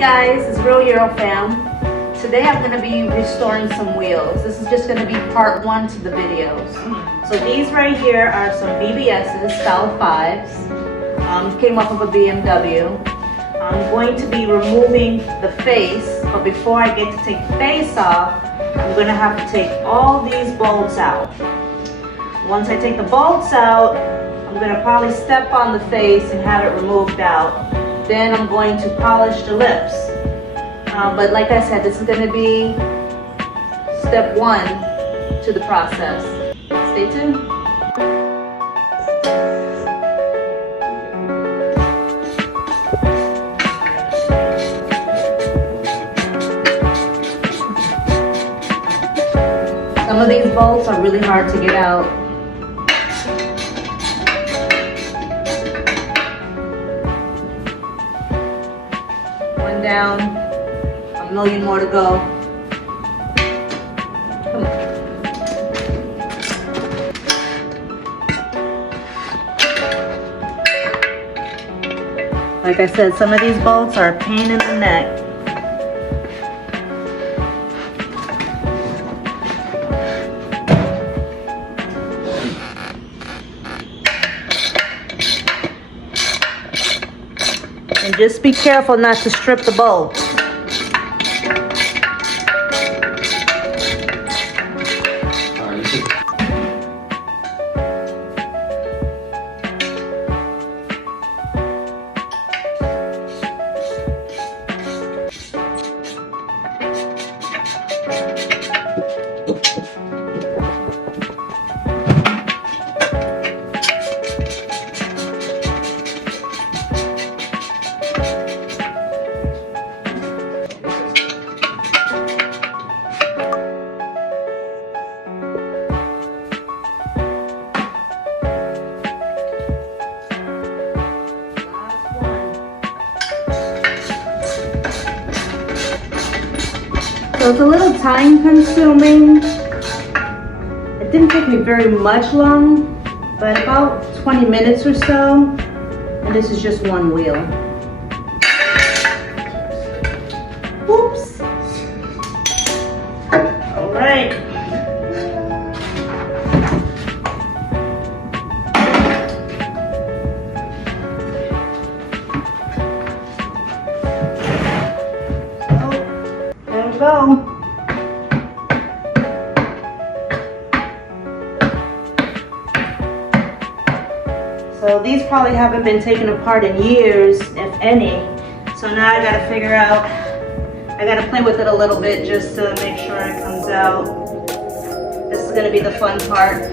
guys, it's Real Euro Fam. Today I'm going to be restoring some wheels. This is just going to be part one to the videos. So these right here are some BBS's style 5s. Came off of a BMW. I'm going to be removing the face, but before I get to take the face off, I'm going to have to take all these bolts out. Once I take the bolts out, I'm going to probably step on the face and have it removed out. Then I'm going to polish the lips. But like I said, this is going to be step one to the process. Stay tuned. Some of these bolts are really hard to get out. One down, a million more to go. Come on. Like I said, some of these bolts are a pain in the neck. And just be careful not to strip the bolts. So it's a little time consuming. It didn't take me very much long, but about 20 minutes or so. And this is just one wheel. Oops. All right. Go. So these probably haven't been taken apart in years, if any. So now I gotta figure out, I gotta play with it a little bit just to make sure it comes out. This is gonna be the fun part.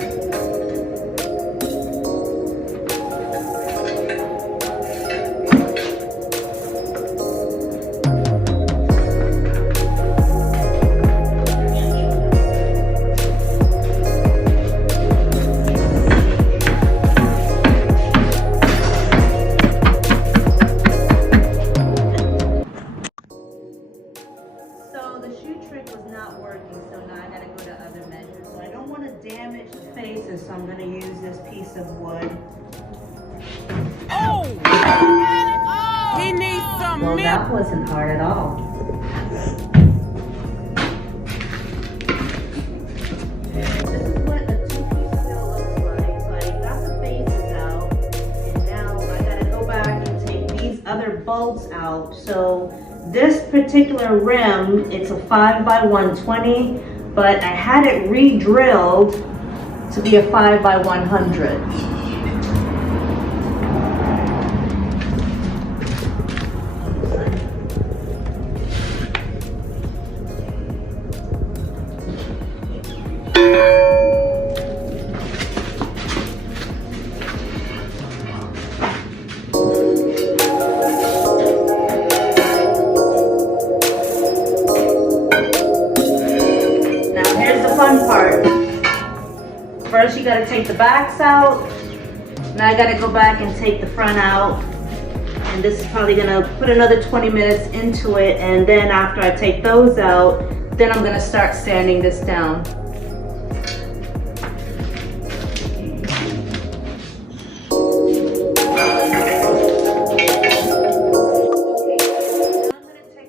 Faces, so I'm going to use this piece of wood. Oh! He needs some milk. Well, that wasn't hard at all. This is what a two-piece wheel looks like. So I got the faces out, and now I got to go back and take these other bolts out. So this particular rim, it's a 5x120, but I had it re-drilled to be a 5x100. Now here's the fun part. First you gotta take the backs out. Now I gotta go back and take the front out. And this is probably gonna put another 20 minutes into it. And then after I take those out, then I'm gonna start sanding this down. Okay, now I'm gonna take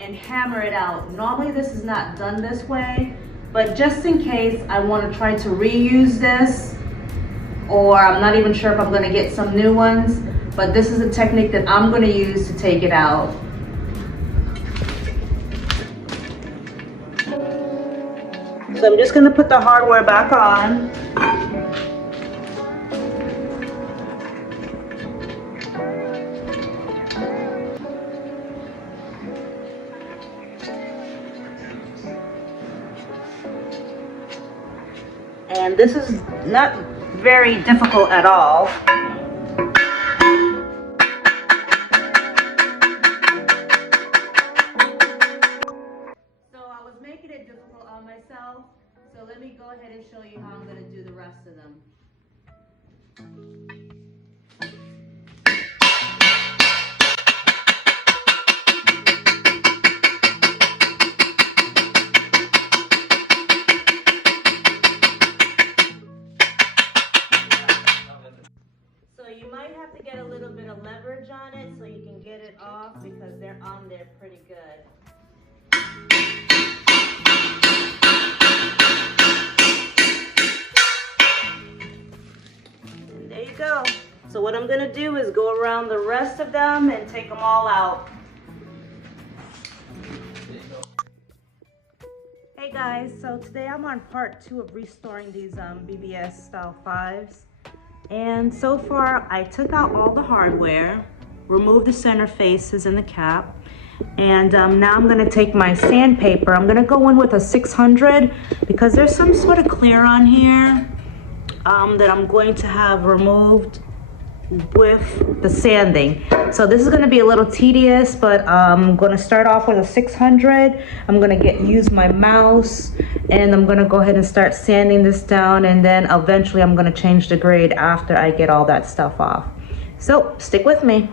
and hammer it out. Normally this is not done this way, but just in case I want to try to reuse this, or I'm not even sure if I'm going to get some new ones, but this is a technique that I'm going to use to take it out. So I'm just going to put the hardware back on. And this is not very difficult at all. So I was making it difficult on myself, so let me go ahead and show you how I'm going to do the rest of them. So you might have to get a little bit of leverage on it so you can get it off, because they're on there pretty good. And there you go. So what I'm gonna do is go around the rest of them and take them all out. Hey guys, so today I'm on part 2 of restoring these BBS style 5s. And so far I took out all the hardware, removed the center faces and the cap, and now I'm going to take my sandpaper. I'm going to go in with a 600 because there's some sort of clear on here that I'm going to have removed with the sanding. So this is going to be a little tedious, but I'm going to start off with a 600. I'm going to use my mouse, and I'm going to go ahead and start sanding this down, and then eventually I'm going to change the grade after I get all that stuff off. So stick with me.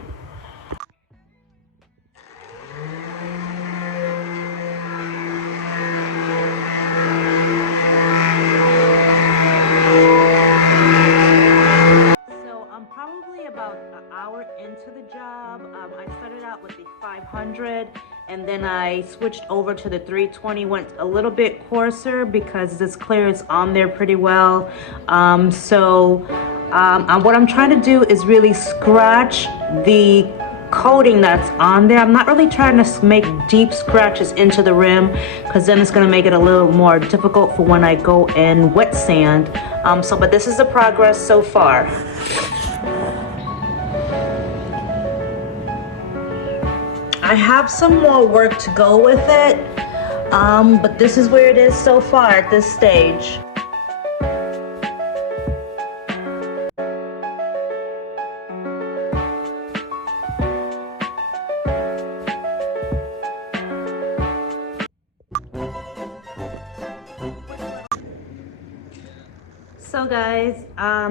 Into the job, I started out with the 500, and then I switched over to the 320, went a little bit coarser because this clear is on there pretty well. What I'm trying to do is really scratch the coating that's on there. I'm not really trying to make deep scratches into the rim, because then it's going to make it a little more difficult for when I go and wet sand. But this is the progress so far. I have some more work to go with it, but this is where it is so far at this stage. So guys,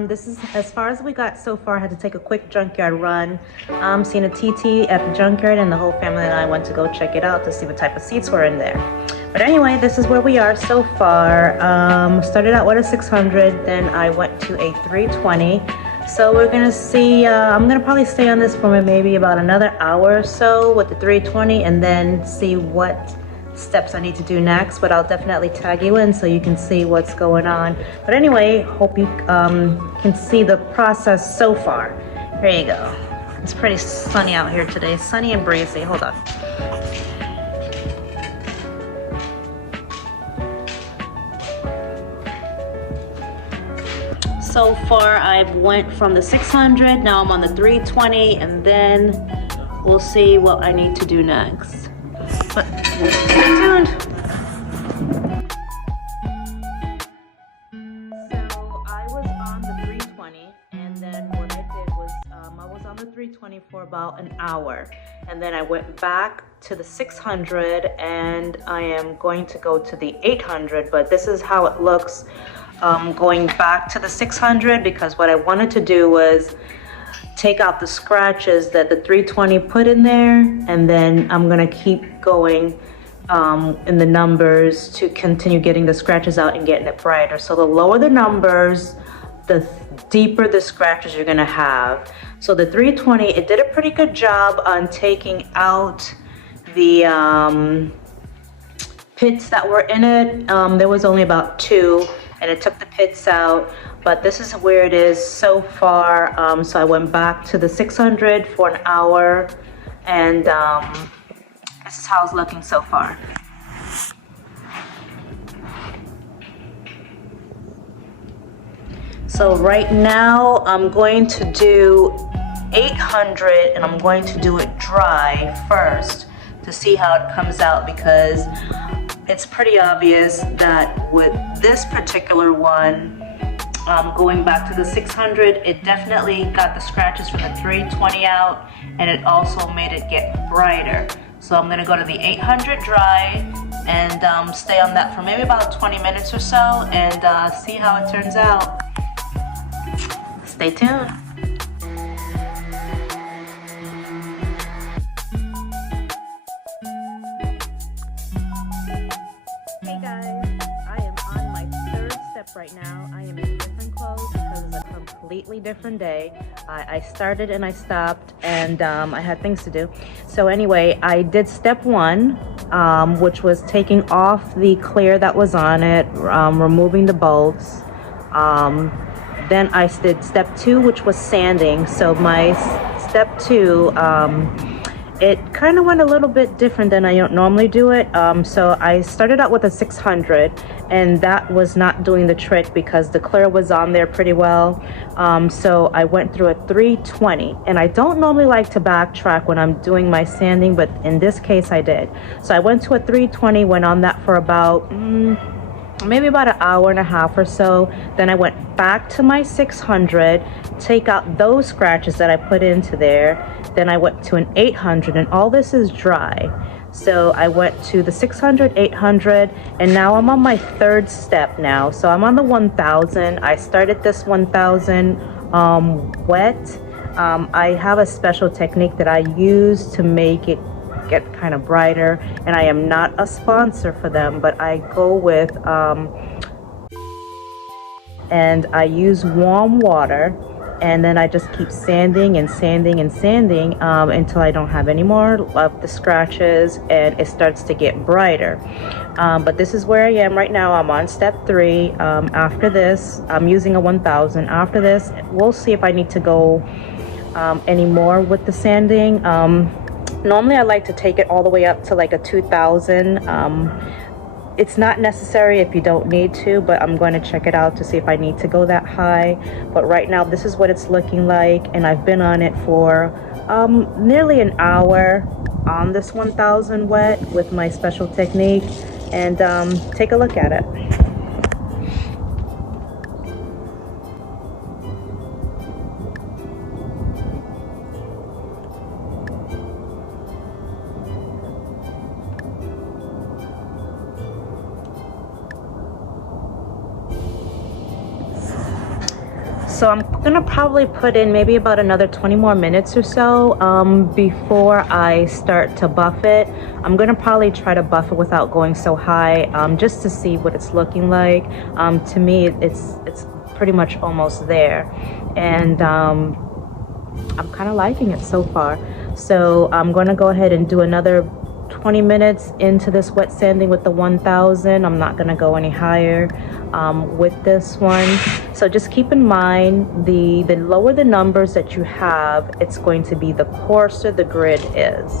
this is as far as we got so far. I had to take a quick junkyard run. Seen a TT at the junkyard, and the whole family and I went to go check it out to see what type of seats were in there. But anyway, this is where we are so far. Started out with a 600, then I went to a 320. So we're gonna see, I'm gonna probably stay on this for maybe about another hour or so with the 320, and then see what steps I need to do next. But I'll definitely tag you in so you can see what's going on. But anyway, hope you can see the process so far. Here you go. It's pretty sunny out here today, sunny and breezy. Hold on. So far I've went from the 600, now I'm on the 320, and then we'll see what I need to do next. But stay tuned. So I was on the 320, and then what I did was I was on the 320 for about an hour, and then I went back to the 600, and I am going to go to the 800, but this is how it looks going back to the 600, because what I wanted to do was take out the scratches that the 320 put in there, and then I'm gonna keep going in the numbers to continue getting the scratches out and getting it brighter. So the lower the numbers, the deeper the scratches you're gonna have. So the 320, it did a pretty good job on taking out the pits that were in it. There was only about 2, and it took the pits out, but this is where it is so far. So I went back to the 600 for an hour, and this is how it's looking so far. So right now I'm going to do 800, and I'm going to do it dry first to see how it comes out, because it's pretty obvious that with this particular one, going back to the 600, it definitely got the scratches from the 320 out, and it also made it get brighter. So I'm gonna go to the 800 dry and stay on that for maybe about 20 minutes or so, and see how it turns out. Stay tuned. Hey guys, I am on my 3rd step right now. I am in different clothes because it's a completely different day. I started and I stopped, and I had things to do. So anyway, I did step 1, which was taking off the clear that was on it, removing the bolts. Then I did step 2, which was sanding. So my step 2, it kind of went a little bit different than I normally do it. So I started out with a 600, and that was not doing the trick because the clear was on there pretty well. So I went through a 320, and I don't normally like to backtrack when I'm doing my sanding, but in this case I did. So I went to a 320, went on that for about maybe about an hour and a half or so. Then I went back to my 600, take out those scratches that I put into there. Then I went to an 800, and all this is dry. So I went to the 600, 800, and now I'm on my 3rd step now. So I'm on the 1000. I started this 1000 wet. I have a special technique that I use to make it get kind of brighter, and I am not a sponsor for them, but I go with and I use warm water, and then I just keep sanding and sanding and sanding until I don't have any more of the scratches and it starts to get brighter. But this is where I am right now. I'm on step 3. After this, I'm using a 1000. After this, we'll see if I need to go any more with the sanding. Normally I like to take it all the way up to like a 2000. It's not necessary if you don't need to, but I'm going to check it out to see if I need to go that high. But right now this is what it's looking like, and I've been on it for nearly an hour on this 1000 wet with my special technique, and take a look at it. So I'm gonna probably put in maybe about another 20 more minutes or so before I start to buff it. I'm gonna probably try to buff it without going so high, just to see what it's looking like. To me, it's pretty much almost there, and I'm kind of liking it so far. So I'm gonna go ahead and do another 20 minutes into this wet sanding with the 1000. I'm not gonna go any higher with this one. So just keep in mind, the lower the numbers that you have, it's going to be the coarser the grid is.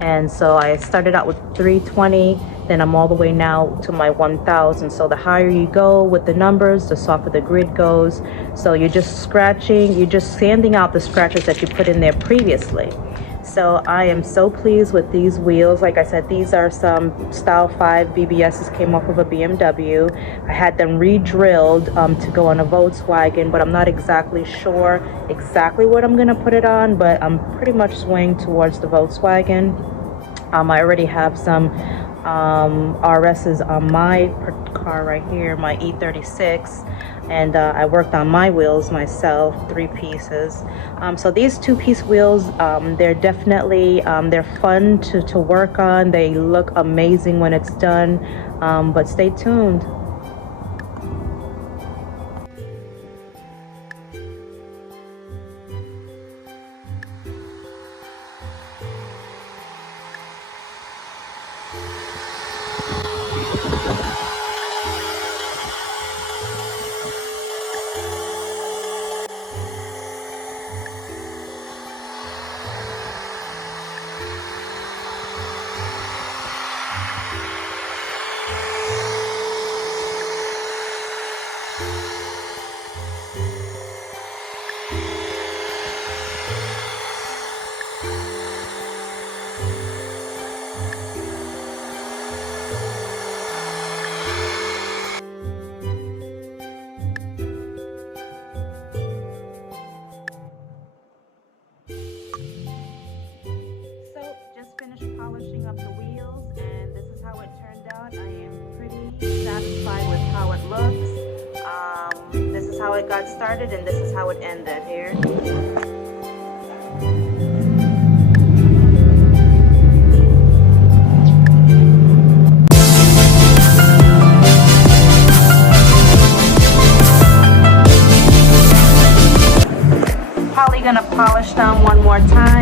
And so I started out with 320, then I'm all the way now to my 1000. So the higher you go with the numbers, the softer the grid goes. So you're just scratching, you're just sanding out the scratches that you put in there previously. So I am so pleased with these wheels. Like I said, these are some Style 5 BBSs, came off of a BMW. I had them re-drilled to go on a Volkswagen, but I'm not exactly sure exactly what I'm gonna put it on, but I'm pretty much swaying towards the Volkswagen. I already have some RSs on my car right here, my E36, and I worked on my wheels myself, 3 pieces. So these 2-piece wheels, they're definitely they're fun to work on. They look amazing when it's done, but stay tuned. satisfied with how it looks. This is how it got started and this is how it ended here. Probably gonna polish them one more time.